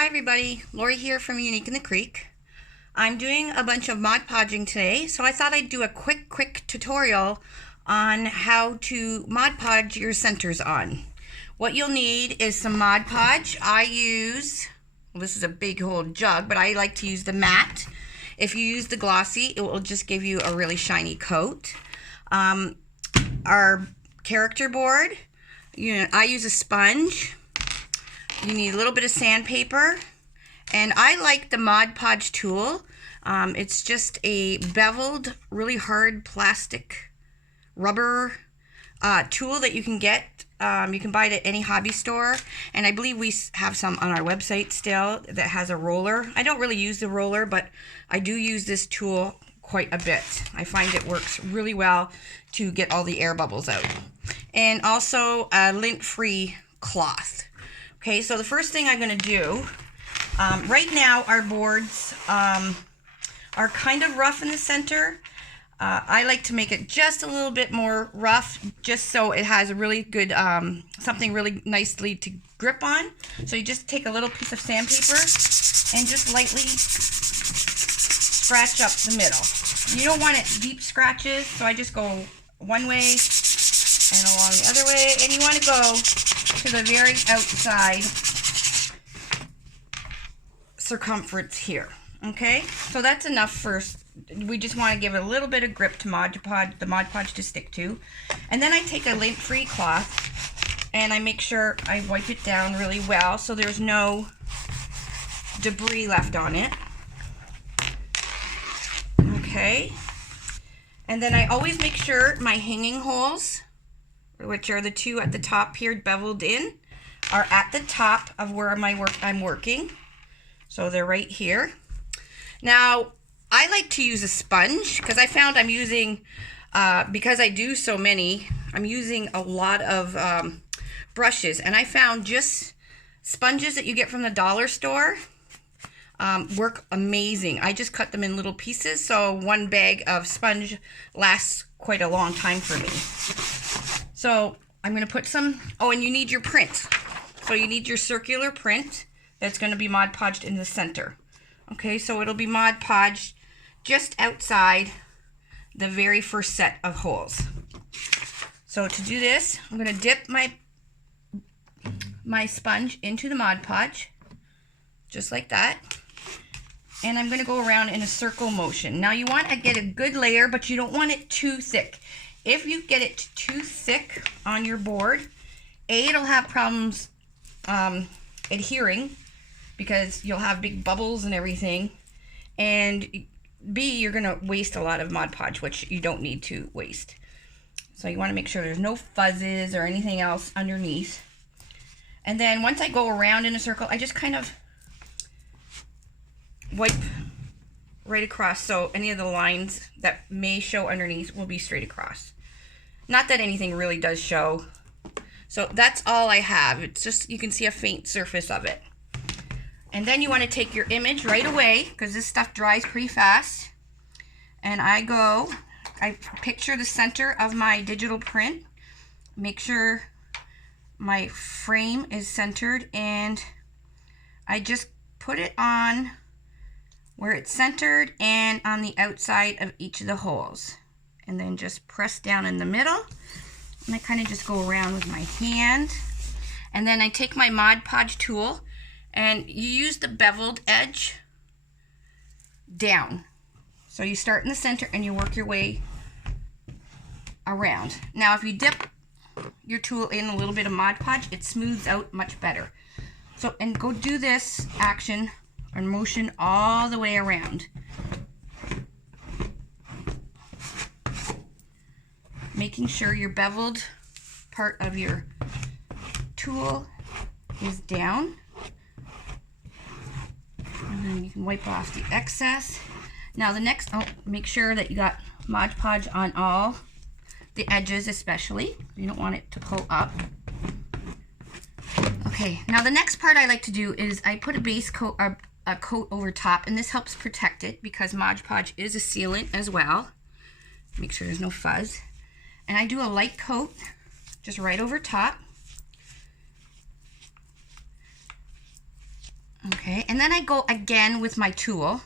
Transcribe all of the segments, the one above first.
Hi everybody, Lori here from Unique in the Creek. I'm doing a bunch of Mod Podging today, so I thought I'd do a quick tutorial on how to Mod Podge your centers on. What you'll need is some Mod Podge. This is a big old jug, but I like to use the matte. If you use the glossy, it will just give you a really shiny coat. Our character board, I use a sponge. You need a little bit of sandpaper, and I like the Mod Podge tool. It's just a beveled, really hard plastic rubber tool that you can get. You can buy it at any hobby store, and I believe we have some on our website still that has a roller. I don't really use the roller, but I do use this tool quite a bit. I find it works really well to get all the air bubbles out. And also a lint-free cloth. Okay, so the first thing I'm going to do, right now our boards are kind of rough in the center. I like to make it just a little bit more rough, just so it has a really good, something really nicely to grip on. So you just take a little piece of sandpaper and just lightly scratch up the middle. You don't want it deep scratches, so I just go one way and along the other way, and you want to go to the very outside circumference here. Okay, so that's enough first. We just want to give it a little bit of grip to the Mod Podge to stick to. And then I take a lint-free cloth and I make sure I wipe it down really well so there's no debris left on it. Okay, and then I always make sure my hanging holes, which are the two at the top here beveled in, are at the top of where I'm working. So they're right here. Now, I like to use a sponge because I found I'm using, because I do so many, I'm using a lot of brushes. And I found just sponges that you get from the dollar store work amazing. I just cut them in little pieces, so one bag of sponge lasts quite a long time for me. So I'm going to put some, and you need your print. So you need your circular print that's going to be Mod Podged in the center. Okay, so it'll be Mod Podged just outside the very first set of holes. So to do this, I'm going to dip my sponge into the Mod Podge, just like that. And I'm going to go around in a circle motion. Now you want to get a good layer, but you don't want it too thick. If you get it too thick on your board, it'll have problems adhering because you'll have big bubbles and everything. And B, you're going to waste a lot of Mod Podge, which you don't need to waste. So you want to make sure there's no fuzzes or anything else underneath. And then once I go around in a circle, I just kind of wipe right across, so any of the lines that may show underneath will be straight across. Not that anything really does show. So that's all I have. It's just, you can see a faint surface of it. And then you want to take your image right away, because this stuff dries pretty fast. And I picture the center of my digital print. Make sure my frame is centered, and I just put it on where it's centered and on the outside of each of the holes. And then just press down in the middle. And I kind of just go around with my hand. And then I take my Mod Podge tool, and you use the beveled edge down. So you start in the center and you work your way around. Now if you dip your tool in a little bit of Mod Podge, it smooths out much better. So, and go do this action or motion all the way around. Making sure your beveled part of your tool is down. And then you can wipe off the excess. Now the next, make sure that you got Mod Podge on all the edges especially. You don't want it to pull up. Okay, now the next part I like to do is I put a base coat, a coat over top, and this helps protect it because Mod Podge is a sealant as well. Make sure there's no fuzz. And I do a light coat just right over top. Okay, and then I go again with my tool.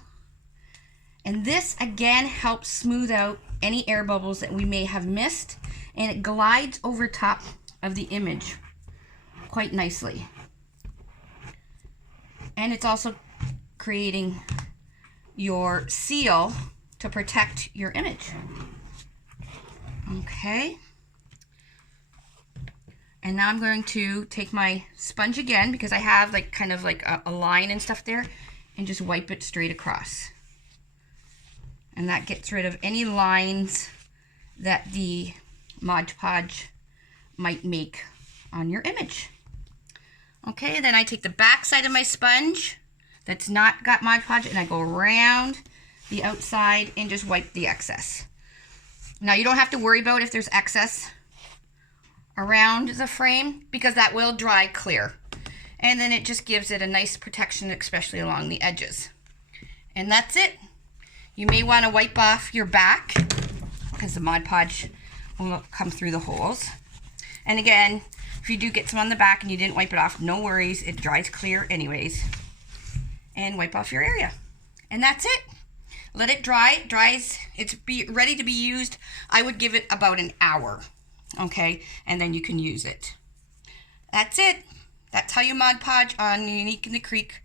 And this again helps smooth out any air bubbles that we may have missed, and it glides over top of the image quite nicely. And it's also creating your seal to protect your image. Okay. And now I'm going to take my sponge again, because I have like kind of like a line and stuff there, and just wipe it straight across. And that gets rid of any lines that the Mod Podge might make on your image. Okay, then I take the back side of my sponge that's not got Mod Podge, and I go around the outside and just wipe the excess. Now you don't have to worry about if there's excess around the frame, because that will dry clear. And then it just gives it a nice protection, especially along the edges. And that's it. You may want to wipe off your back, because the Mod Podge will come through the holes. And again, if you do get some on the back and you didn't wipe it off, no worries, it dries clear anyways. And wipe off your area. And that's it. Let it dry. It dries. It's ready to be used. I would give it about an hour. Okay, and then you can use it. That's it. That's how you Mod Podge on Unique in the Creek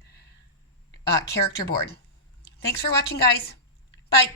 character board. Thanks for watching, guys. Bye.